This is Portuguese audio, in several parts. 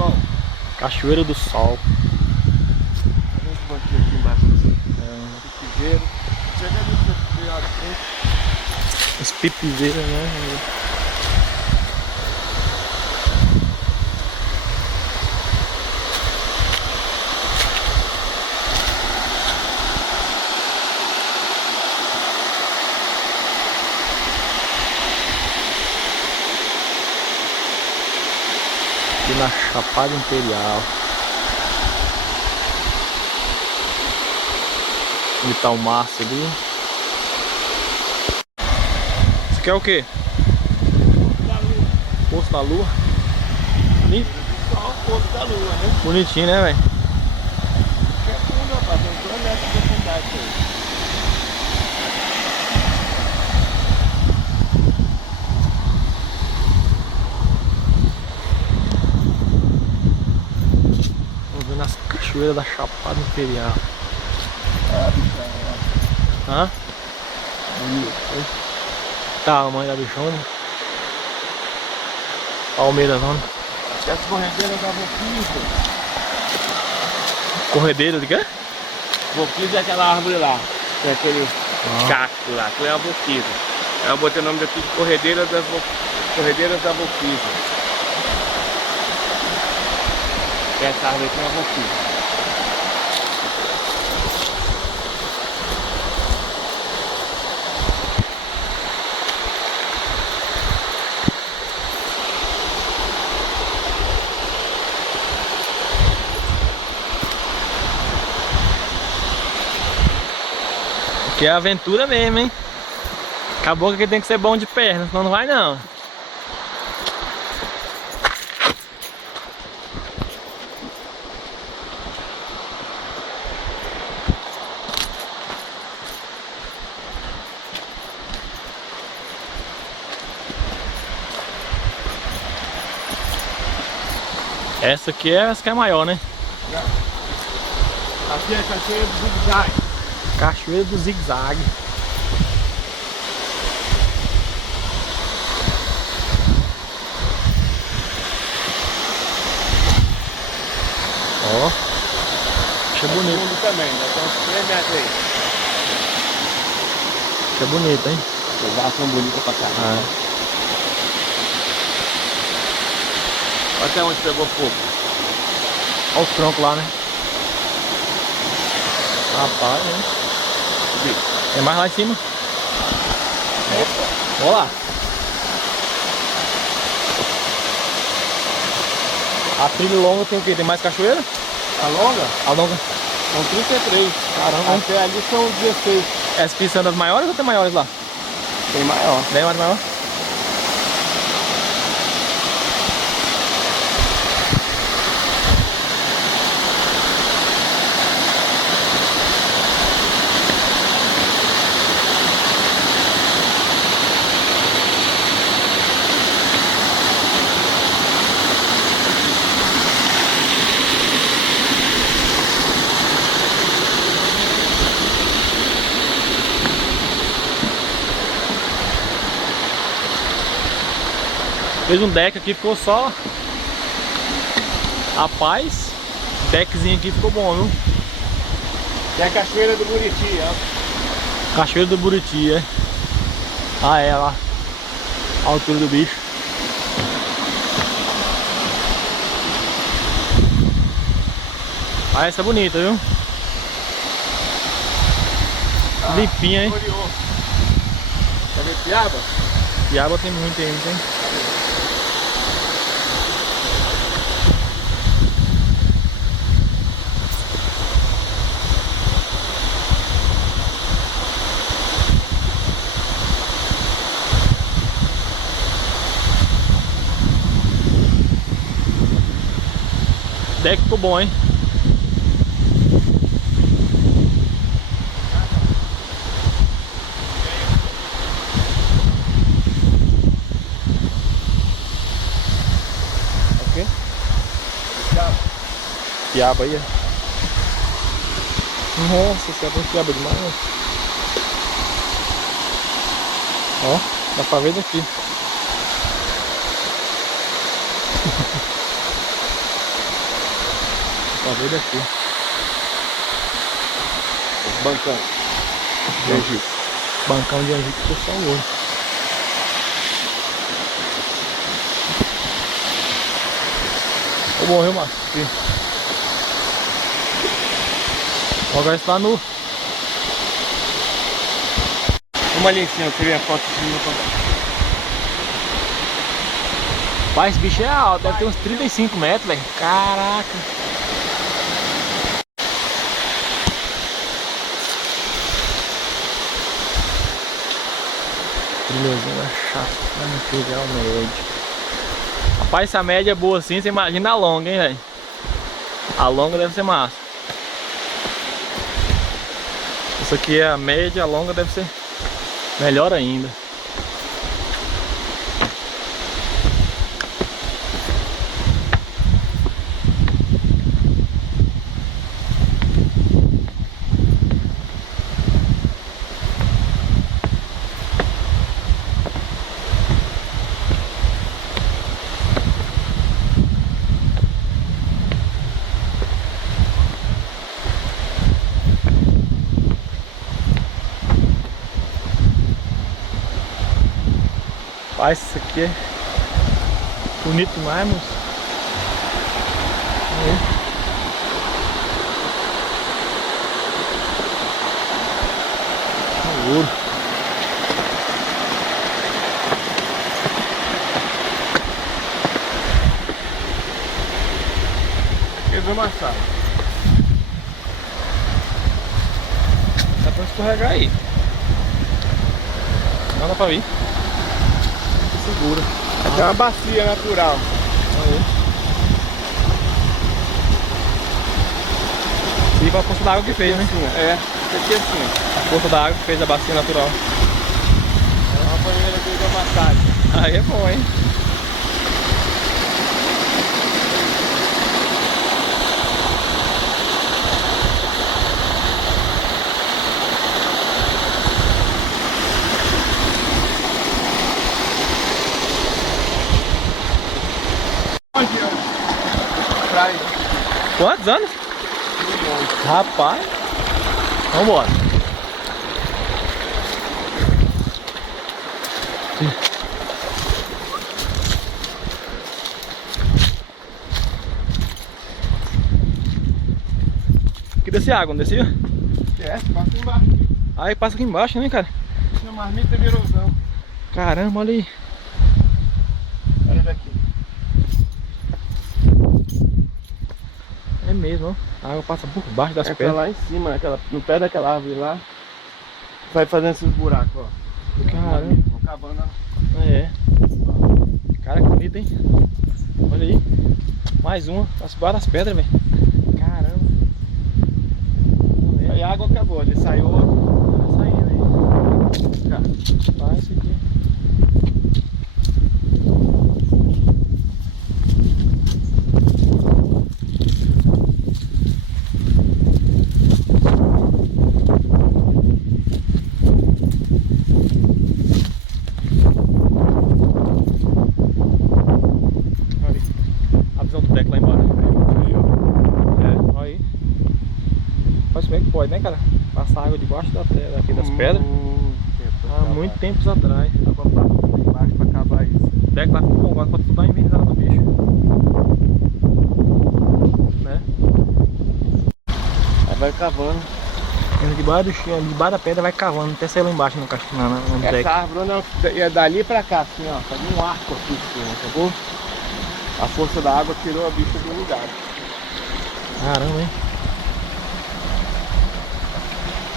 Sol. Cachoeira do Sol. A gente banquinho aqui embaixo assim. Pipizeiro. Chega ali pra ver a frente. Os pipizeiros, né? Aqui na Chapada Imperial. Onde tá o Márcio ali. Isso aqui é o quê? Da lua. Poço da Lua? Bonito. Só o poço da lua, né? Bonitinho, né, velho? Que é fundo, rapaz. Tem 2 metros de profundidade aí. Vamos ver nas cachoeiras da Chapada Imperial. Ah, bichão, ó. Hã? Bonito, hein? Tá, a mãe da bichona. Palmeiras, não. Essa corredeira da Boquisa. Corredeira de quê? Boquisa é aquela árvore lá. Tem aquele cacto lá. Que é a Boquisa. Eu botei o nome daqui de Corredeiras da Boquisa. Essa árvore aqui é a Boquisa. Que é aventura mesmo, hein? Acabou que tem que ser bom de perna, senão não vai não. Essa aqui é essa que é maior, né? Aqui é a cachoeira do Zigue-Zague. Cachoeira do Zigue-Zague. Ó. Achei bonito. Fundo também, né? Tem uns 3 metros aí. Achei bonito, hein? As árvores são bonitas pra caramba. Ah. Até onde pegou fogo. Olha os troncos lá, né? Rapaz, hein? Tem mais lá em cima. Olha lá. A trilha longa tem o quê? Tem mais cachoeira? A longa? A longa. São 33. Caramba. Até ali são 16. Essas pistas são das maiores ou tem maiores lá? Tem maior. Bem mais maior? Fez um deck aqui, ficou só a paz. Deckzinho aqui ficou bom, viu? Tem a cachoeira do Buriti, ó. Cachoeira do Buriti, é. Ah, é lá. A altura do bicho. Ah, essa é bonita, viu? Limpinha, hein? Quer ver piaba? Piaba tem muito aí, não tem? Deck ficou bom, hein? Ok? Piaba aí, ó. Nossa, esse é piaba demais, né? Ó, dá pra ver daqui. Só veio daqui. Bancão. De Egito. Bancão de Egito, que só o olho. Ô, bom, viu, Márcio? Aqui. Agora está nu. Uma ali em cima, você vê a foto de cima. Pai, esse bicho é alto, deve ter uns 35 metros, velho. Caraca. Trilhazinha chata, vamos pegar o médio. Rapaz, se a média é boa assim, você imagina a longa, hein, velho? A longa deve ser massa. Isso aqui é a média, a longa deve ser melhor ainda. Rapaz, isso aqui é bonito demais, moço. Aí. Ouro. Quebrou amassado. Dá pra escorregar aí. Não dá pra vir. Segura. Aqui é uma bacia natural. Aí. E a força da água que fez, né? Assim, é, isso aqui é assim. A força da água que fez a bacia natural. É uma banheira de hidromassagem. Aí é bom, hein? Praia. Quantos anos? Rapaz. Vambora. Aqui desce água, não descia? Desce, passa embaixo. Aí passa aqui embaixo, né, cara? Tinha marmita de erosão. Caramba, olha aí. Olha daqui. É mesmo, ó. A água passa por baixo das É pra pedras. lá em cima, no pé daquela árvore lá. Vai fazendo esses buracos, ó. Caramba. Vão cavando, ó. É. Cara, que bonito, hein? Olha aí. Mais uma. Passa por das pedras, velho. Caramba. Aí a água acabou, ali saiu outro. Tá saindo aí. Cá. Vai isso aqui. A visão do deck lá embaixo. É, olha aí. Mas como é que pode, né, cara? Passar água debaixo da terra, aqui das pedras. Há muito tempos atrás. Água pra embaixo pra cavar isso. O deck lá ficou bom, agora pode tudo dar envenenado do bicho. Né? Aí vai cavando. Indo debaixo da pedra vai cavando até sair lá embaixo no deck. Essa árvore não, é dali pra cá, assim, ó. Faz um arco aqui em cima, acabou? A força da água tirou a bicha do lugar. Caramba, hein?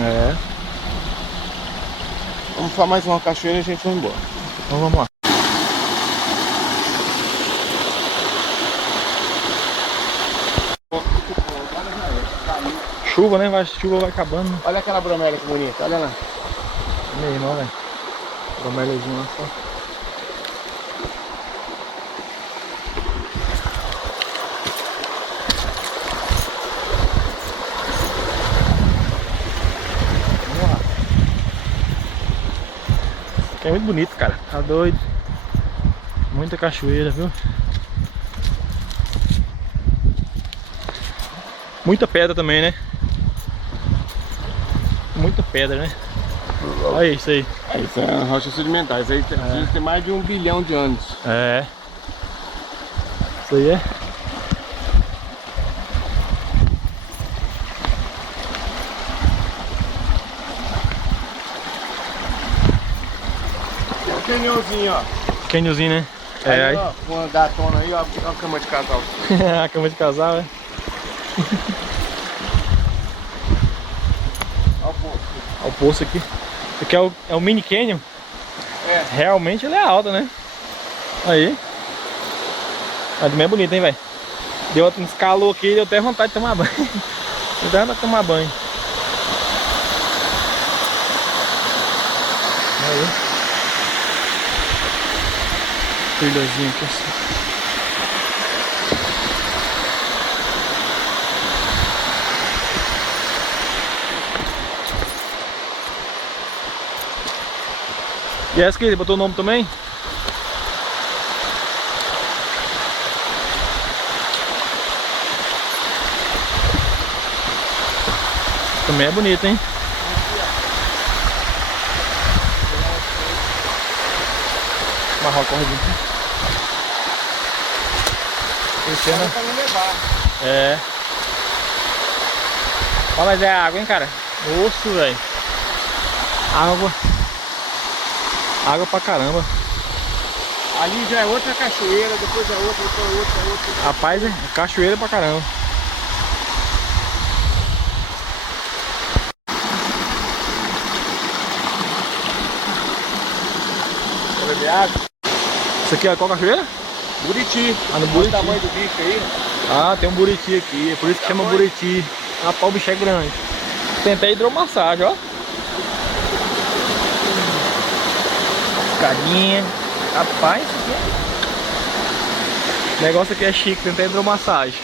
É. Vamos só mais uma cachoeira e a gente vai embora. Então vamos lá. Chuva, né? Chuva vai acabando. Olha aquela bromélia que bonita, olha lá. Olha aí, não, velho. Broméliazinho lá só. Vamos lá. Isso aqui é muito bonito, cara. Tá doido. Muita cachoeira, viu? Muita pedra também, né? Muita pedra, né? Olha isso aí. Isso é uma rocha sedimentar. Isso aí tem mais de 1 bilhão de anos. É. Isso aí é. É um canhãozinho, ó. Canhãozinho, né? Aí, É, aí. ó, uma gatona aí, ó, a cama de casal. A cama de casal, é. Olha o poço. Olha o poço aqui. Esse aqui é o mini canyon. É. Realmente ele é alto, né? Aí. Mas também é bonito, hein, velho? Deu uns calor aqui, deu até vontade de tomar banho. Deu até vontade de tomar banho. Aí. Trilhazinho aqui assim. E essa aqui, ele botou o nome também? Também é bonito, hein? Amarrar o corredinho. Esse ano... Pra não levar. É. Ó, mas é água, hein, cara? Osso, velho. Água. Água pra caramba. Ali já é outra cachoeira, depois é outra, depois é outra, é outra. Rapaz, é cachoeira pra caramba. Quer beber água? Isso aqui é qual cachoeira? Buriti. Ah, no Olha Buriti. o tamanho do bicho aí. Ah, tem um buriti aqui, é por isso que chama buriti. Rapaz, o bicho é grande. Tem até hidromassagem, ó. Escadinha. Rapaz, isso aqui é... O negócio aqui é chique, tem até hidromassagem.